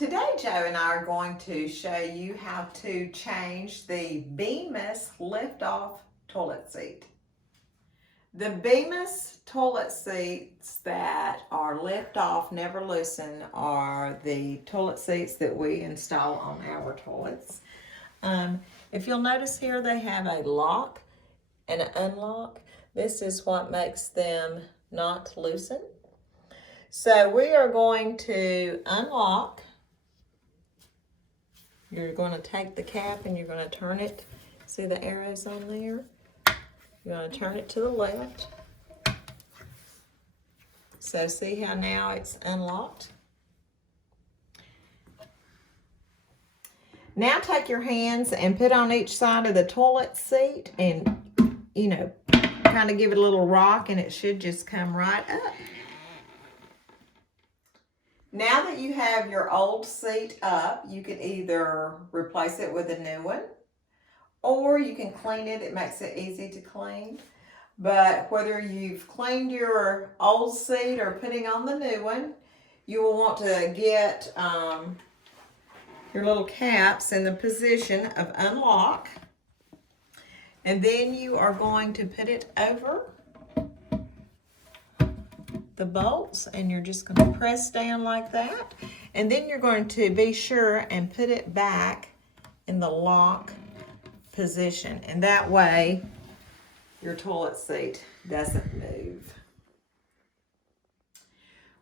Today, Joe and I are going to show you how to change the Bemis lift-off toilet seat. The Bemis toilet seats that are lift-off, never loosen, are the toilet seats that we install on our toilets. If you'll notice here, they have a lock and an unlock. This is what makes them not loosen. So we are going to unlock. You're going to take the cap and you're going to turn it. See the arrows on there? You're going to turn it to the left. So see how now it's unlocked? Now take your hands and put on each side of the toilet seat and, kind of give it a little rock and it should just come right up. Now that you have your old seat up, you can either replace it with a new one or you can clean it. It makes it easy to clean. But whether you've cleaned your old seat or putting on the new one, you will want to get your little caps in the position of unlock. And then you are going to put it over the bolts and you're just going to press down like that. And then you're going to be sure and put it back in the lock position. And that way your toilet seat doesn't move.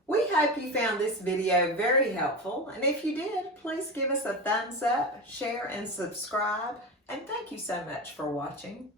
We hope you found this video very helpful. And if you did, please give us a thumbs up, share, and subscribe. And thank you so much for watching.